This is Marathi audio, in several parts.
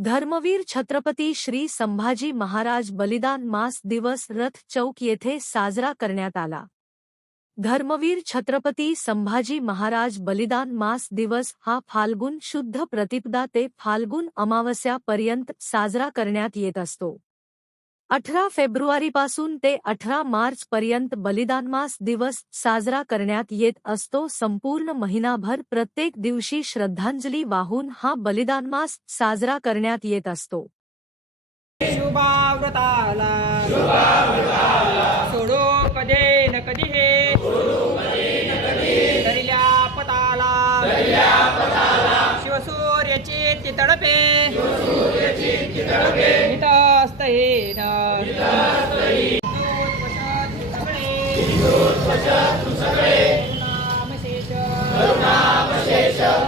धर्मवीर छत्रपती श्री संभाजी महाराज बलिदान मास दिवस रथ चौक येथे साजरा करण्यात आला। धर्मवीर छत्रपती संभाजी महाराज बलिदान मास दिवस हा फाल्गुन शुद्ध प्रतिपदा ते फाल्गुन अमावस्या पर्यंत साजरा करण्यात येत असतो। 18 फेब्रुवारीपासून ते 18 मार्च पर्यंत बलिदानमास दिवस साजरा करण्यात येत असतो। संपूर्ण महिनाभर प्रत्येक दिवशी श्रद्धांजली वाहून हा बलिदानमास साजरा करण्यात येत असतो। शुभाव्रताला सोडो कधी न कधी हे दरिल्या पताला शिवसूर्याची ती तडपे हितस्त हे न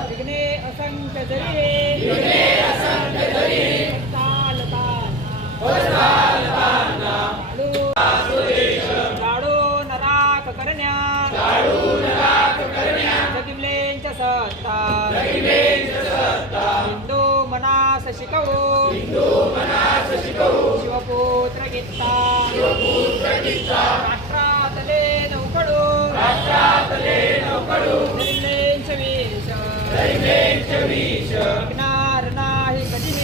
विघ्ने असंख्य जरी लाडू नराक करण्या जगिमलेंच्या सत्ता हिंदू मनास शिकवू शिवपुत्र गीता राष्ट्रातले नौकडू जगिमलेंच्या विष विघ्नार नाही कधी